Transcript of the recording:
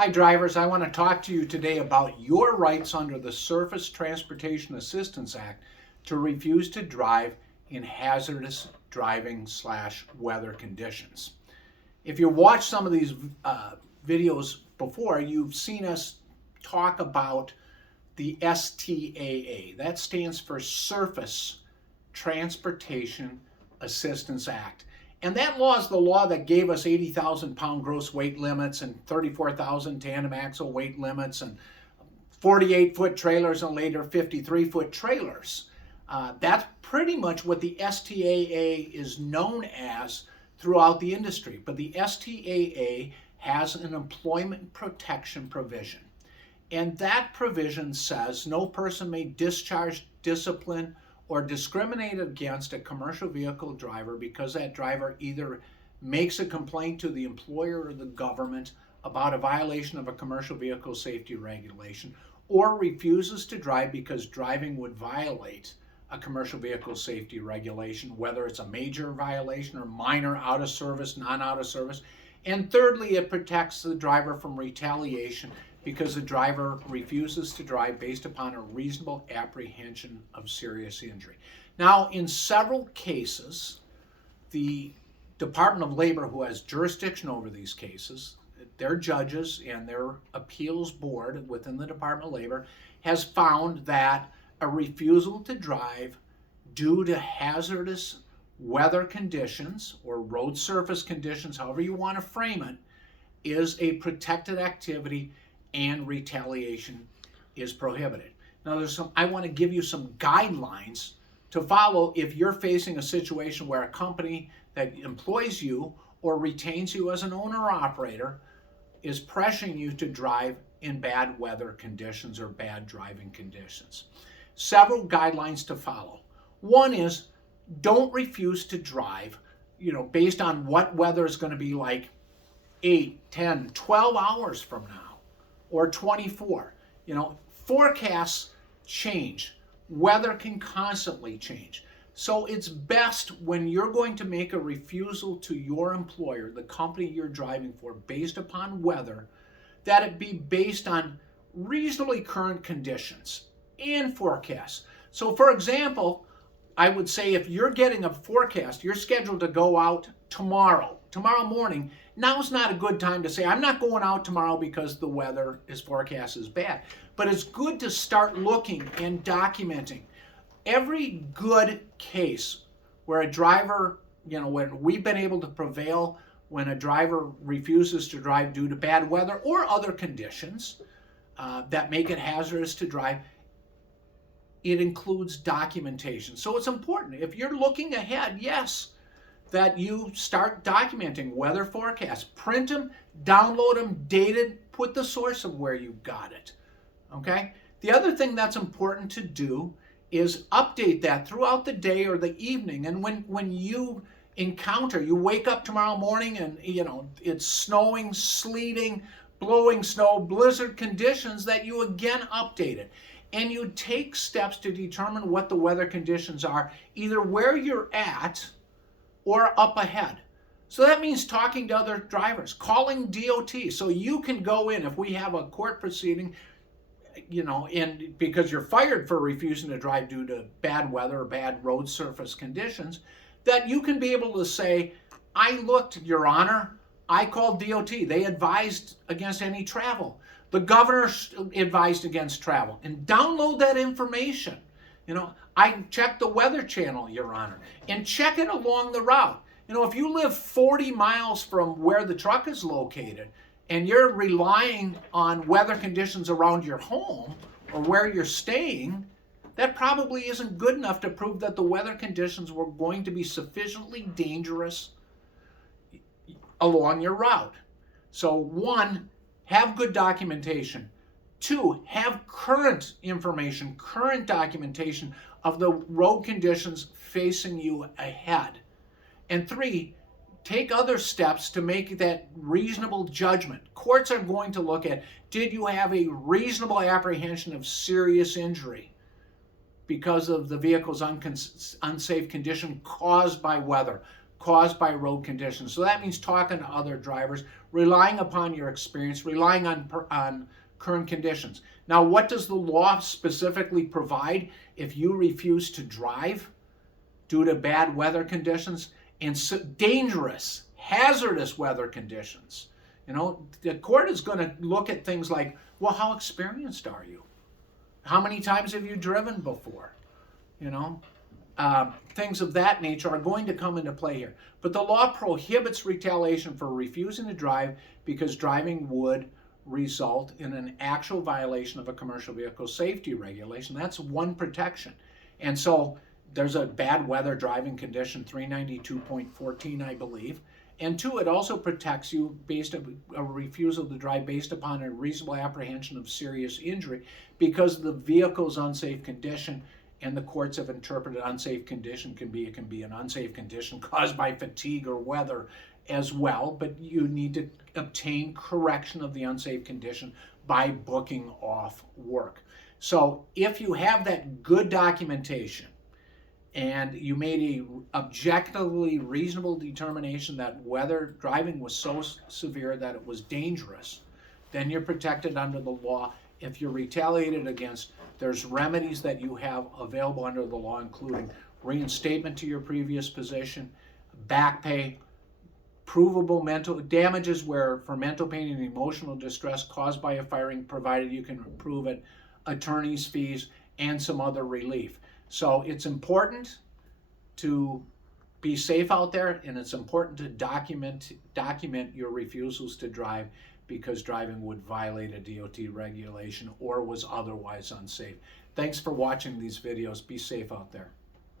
Hi drivers, I want to talk to you today about your rights under the Surface Transportation Assistance Act to refuse to drive in hazardous driving/weather conditions. If you watched some of these videos before, you've seen us talk about the STAA. That stands for Surface Transportation Assistance Act. And that law is the law that gave us 80,000 pound gross weight limits and 34,000 tandem axle weight limits and 48-foot trailers and later 53-foot trailers. That's pretty much what the STAA is known as throughout the industry. But the STAA has an employment protection provision. And that provision says no person may discharge, discipline, or discriminate against a commercial vehicle driver because that driver either makes a complaint to the employer or the government about a violation of a commercial vehicle safety regulation, or refuses to drive because driving would violate a commercial vehicle safety regulation, whether it's a major violation or minor out of service, non-out of service. And thirdly, it protects the driver from retaliation because the driver refuses to drive based upon a reasonable apprehension of serious injury. Now, in several cases, the Department of Labor, who has jurisdiction over these cases, their judges and their appeals board within the Department of Labor has found that a refusal to drive due to hazardous weather conditions or road surface conditions, however you want to frame it, is a protected activity and retaliation is prohibited. Now, I want to give you some guidelines to follow if you're facing a situation where a company that employs you or retains you as an owner or operator is pressuring you to drive in bad weather conditions or bad driving conditions. Several guidelines to follow. One is don't refuse to drive, based on what weather is going to be like 8, 10, 12 hours from now. Or 24. Forecasts change. Weather can constantly change. So it's best when you're going to make a refusal to your employer, the company you're driving for, based upon weather, that it be based on reasonably current conditions and forecasts. So for example, I would say if you're getting a forecast, you're scheduled to go out tomorrow morning, now's not a good time to say, I'm not going out tomorrow because the weather is forecast is bad. But it's good to start looking and documenting. Every good case where a driver, when we've been able to prevail when a driver refuses to drive due to bad weather or other conditions that make it hazardous to drive, it includes documentation. So it's important. If you're looking ahead, yes, that you start documenting weather forecasts. Print them, download them, dated, put the source of where you got it. Okay? The other thing that's important to do is update that throughout the day or the evening. And when you wake up tomorrow morning and it's snowing, sleeting, blowing snow, blizzard conditions, that you again update it. And you take steps to determine what the weather conditions are, either where you're at or up ahead. So that means talking to other drivers, calling DOT, so you can go in if we have a court proceeding, and because you're fired for refusing to drive due to bad weather or bad road surface conditions, that you can be able to say, I looked, Your Honor, I called DOT. They advised against any travel. The governor advised against travel. And download that information. I checked the Weather Channel, Your Honor, and check it along the route. If you live 40 miles from where the truck is located and you're relying on weather conditions around your home or where you're staying, that probably isn't good enough to prove that the weather conditions were going to be sufficiently dangerous along your route. So 1, have good documentation. 2, have current information, current documentation of the road conditions facing you ahead. And 3, take other steps to make that reasonable judgment. Courts are going to look at, did you have a reasonable apprehension of serious injury because of the vehicle's unsafe condition caused by weather? caused by road conditions. So that means talking to other drivers, relying upon your experience, relying on current conditions. Now, what does the law specifically provide if you refuse to drive due to bad weather conditions and dangerous, hazardous weather conditions? You know, the court is going to look at things like, well, how experienced are you? How many times have you driven before? You know, things of that nature are going to come into play here. But the law prohibits retaliation for refusing to drive because driving would result in an actual violation of a commercial vehicle safety regulation. That's one protection. And so there's a bad weather driving condition, 392.14, I believe. And two, it also protects you based on a refusal to drive based upon a reasonable apprehension of serious injury because the vehicle's unsafe condition, and the courts have interpreted unsafe condition can be an unsafe condition caused by fatigue or weather as well, but you need to obtain correction of the unsafe condition by booking off work. So if you have that good documentation, and you made a objectively reasonable determination that weather driving was so severe that it was dangerous, then you're protected under the law. If you're retaliated against, there's remedies that you have available under the law, including reinstatement to your previous position, back pay, provable mental damages where for mental pain and emotional distress caused by a firing, provided you can prove it, attorney's fees, and some other relief. So it's important to be safe out there, and it's important to document your refusals to drive because driving would violate a DOT regulation or was otherwise unsafe. Thanks for watching these videos. Be safe out there.